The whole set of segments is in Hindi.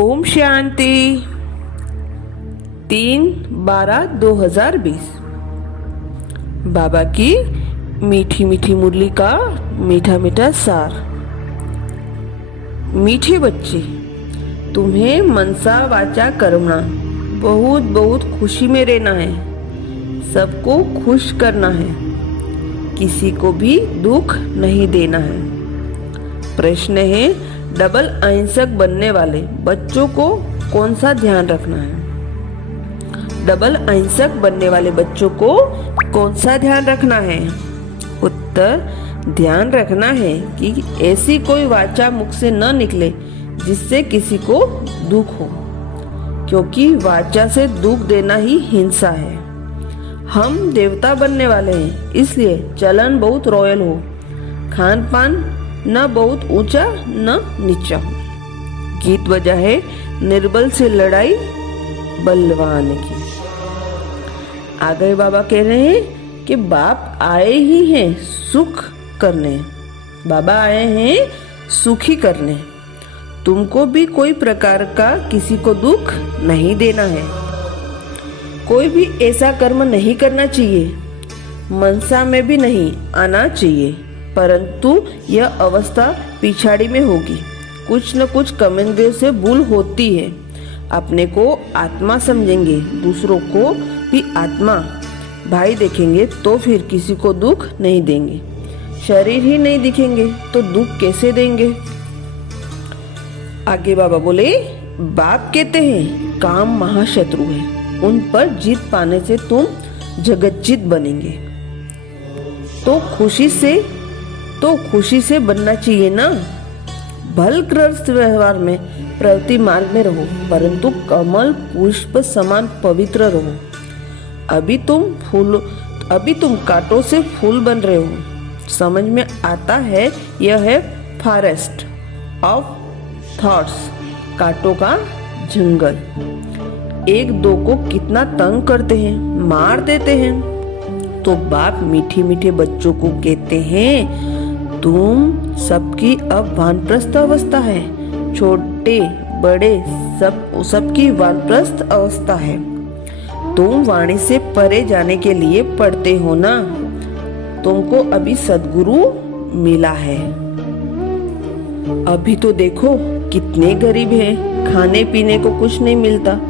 ओम शांति 3/12/2020 बाबा की मीठी मीठी मुरली का मीठा मीठा सार। मीठे बच्चे, तुम्हें मनसा वाचा कर्मणा बहुत बहुत खुशी में रहना है, सबको खुश करना है, किसी को भी दुख नहीं देना है। प्रश्न है, डबल अहिंसक बनने वाले बच्चों को कौन सा ध्यान रखना है? डबल अहिंसक बनने वाले बच्चों को कौन सा ध्यान रखना है? उत्तर, ध्यान रखना है कि ऐसी कोई वाचा मुख से न निकले जिससे किसी को दुख हो, क्योंकि वाचा से दुख देना ही हिंसा है। हम देवता बनने वाले हैं, इसलिए चलन बहुत रॉयल हो, खान पान न बहुत ऊंचा न नीचा हो। गीत बजा है, निर्बल से लड़ाई बलवान की। आगे बाबा कह रहे हैं कि बाप आए ही हैं सुख करने, बाबा आए हैं सुखी करने। तुमको भी कोई प्रकार का किसी को दुख नहीं देना है, कोई भी ऐसा कर्म नहीं करना चाहिए, मनसा में भी नहीं आना चाहिए, परंतु यह अवस्था पिछाड़ी में होगी। कुछ न कुछ कमेंद्रियों से भूल होती है। अपने को आत्मा समझेंगे, दूसरों को भी आत्मा भाई देखेंगे तो फिर किसी को दुख नहीं देंगे। शरीर ही नहीं दिखेंगे तो दुख कैसे देंगे? आगे बाबा बोले, बाप कहते हैं काम महाशत्रु है, उन पर जीत पाने से तुम जगज्जीत बनेंगे। तो खुशी से बनना चाहिए ना। भलग्रस्त व्यवहार में प्रवृत्ति मार्ग में रहो, परंतु कमल पुष्प समान पवित्र रहो। अभी तुम कांटों से फूल बन रहे हो। समझ में आता है, यह है फॉरेस्ट ऑफ थॉट्स, कांटों का जंगल। एक दो को कितना तंग करते हैं, मार देते हैं। तो बाप मीठे मीठे बच्चों को कहते हैं, तुम सबकी अब वानप्रस्थ अवस्था है, छोटे बड़े सबकी वानप्रस्थ अवस्था है। तुम वाणी से परे जाने के लिए पढ़ते हो ना। तुमको अभी सद्गुरु मिला है। अभी तो देखो कितने गरीब हैं, खाने पीने को कुछ नहीं मिलता।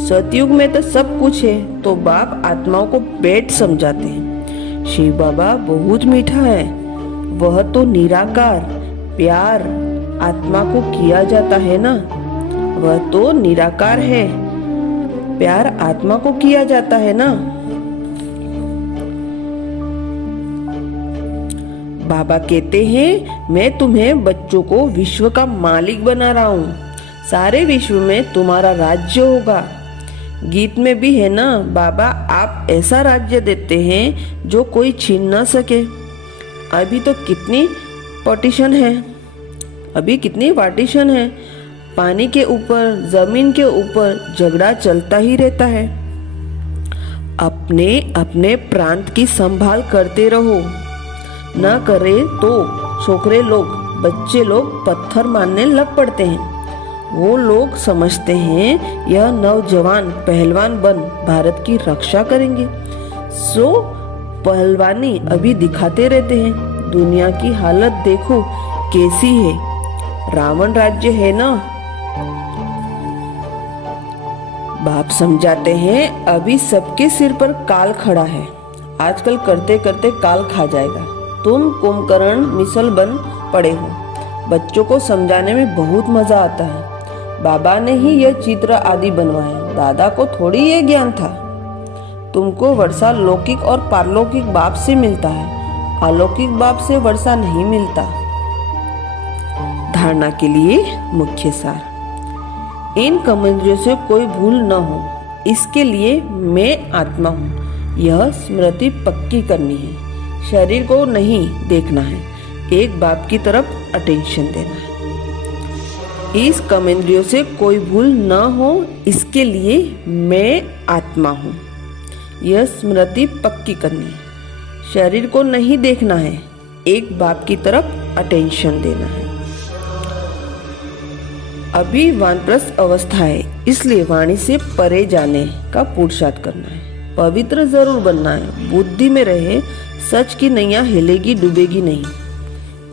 सतयुग में तो सब कुछ है। तो बाप आत्माओं को पेट समझाते हैं। शिव बाबा बहुत मीठा है, वह तो निराकार प्यार आत्मा को किया जाता है ना। वह तो निराकार है, प्यार आत्मा को किया जाता है ना। बाबा कहते हैं, मैं तुम्हें बच्चों को विश्व का मालिक बना रहा हूँ, सारे विश्व में तुम्हारा राज्य होगा। गीत में भी है ना, बाबा आप ऐसा राज्य देते हैं जो कोई छीन ना सके। अभी तो कितनी पार्टीशन है, पानी के ऊपर जमीन के ऊपर झगड़ा चलता ही रहता है। अपने अपने प्रांत की संभाल करते रहो, ना करे तो छोकरे लोग बच्चे लोग पत्थर मारने लग पड़ते हैं। वो लोग समझते हैं यह नौजवान पहलवान बन भारत की रक्षा करेंगे, सो पहलवानी अभी दिखाते रहते हैं। दुनिया की हालत देखो कैसी है, रावण राज्य है ना। बाप समझाते हैं, अभी सबके सिर पर काल खड़ा है, आजकल करते करते काल खा जाएगा। तुम कुंभकर्ण मिसल बन पड़े हो। बच्चों को समझाने में बहुत मजा आता है। बाबा ने ही यह चित्र आदि बनवाए, दादा को थोड़ी ये ज्ञान था। तुमको वर्षा लौकिक और पारलौकिक बाप से मिलता है, अलौकिक बाप से वर्षा नहीं मिलता। धारणा के लिए मुख्य सार, इन कमेंद्रियों से कोई भूल न हो, इसके लिए मैं आत्मा हूँ, यह स्मृति पक्की करनी है। शरीर को नहीं देखना है, एक बाप की तरफ अटेंशन देना है। इस कमेंद्रियों से कोई भूल न हो, इसके लिए मैं आत्मा हूँ, यह स्मृति पक्की करनी है। शरीर को नहीं देखना है, एक बाप की तरफ अटेंशन देना है। अभी वानप्रस्थ अवस्था है, इसलिए वाणी से परे जाने का पुरुषार्थ करना है। पवित्र जरूर बनना है, बुद्धि में रहे, सच की नैया हिलेगी डूबेगी नहीं,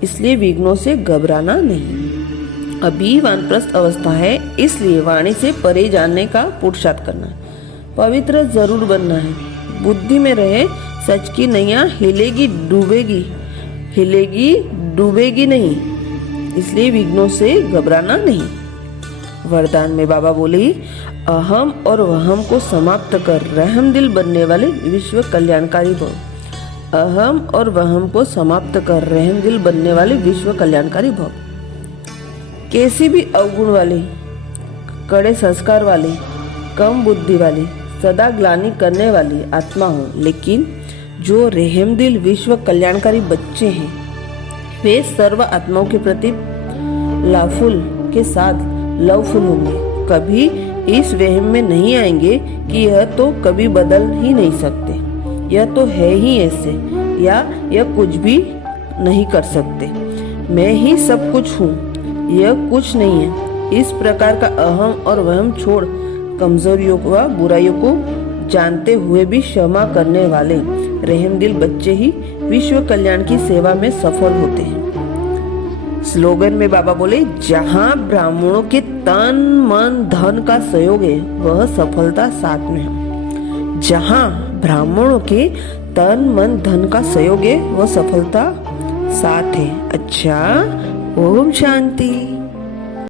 इसलिए विघ्नों से घबराना नहीं। अभी वानप्रस्थ अवस्था है, इसलिए वाणी से परे जाने का पुरुषार्थ करना है। पवित्र जरूर बनना है, बुद्धि में रहे, सच की नैया हिलेगी डूबेगी नहीं, इसलिए विघ्नों से घबराना नहीं। वरदान में बाबा बोले, अहम और वहम को समाप्त कर रहमदिल बनने वाले विश्व कल्याणकारी भव। अहम और वहम को समाप्त कर रहमदिल बनने वाले विश्व कल्याणकारी भव। कैसी भी अवगुण वाली, कड़े संस्कार वाली, कम बुद्धि वाली, सदा ग्लानि करने वाली आत्मा हो, लेकिन जो रहमदिल विश्व कल्याणकारी बच्चे हैं, वे सर्व आत्माओं के प्रति लाफुल के साथ लवफुल होंगे। कभी इस वहम में नहीं आएंगे कि यह तो कभी बदल ही नहीं सकते, यह तो है ही ऐसे, या यह कुछ भी नहीं कर सकते, मैं ही सब कुछ हूँ, यह कुछ नहीं है। इस प्रकार का अहम और वहम छोड़ कमजोरियों व बुराइयों को जानते हुए भी क्षमा करने वाले रहमदिल बच्चे ही विश्व कल्याण की सेवा में सफल होते हैं। स्लोगन में बाबा बोले, जहाँ ब्राह्मणों के तन मन धन का सहयोग है, वह सफलता साथ में है। जहाँ ब्राह्मणों के तन मन धन का सहयोग है, वह सफलता साथ है। अच्छा, ओम शांति।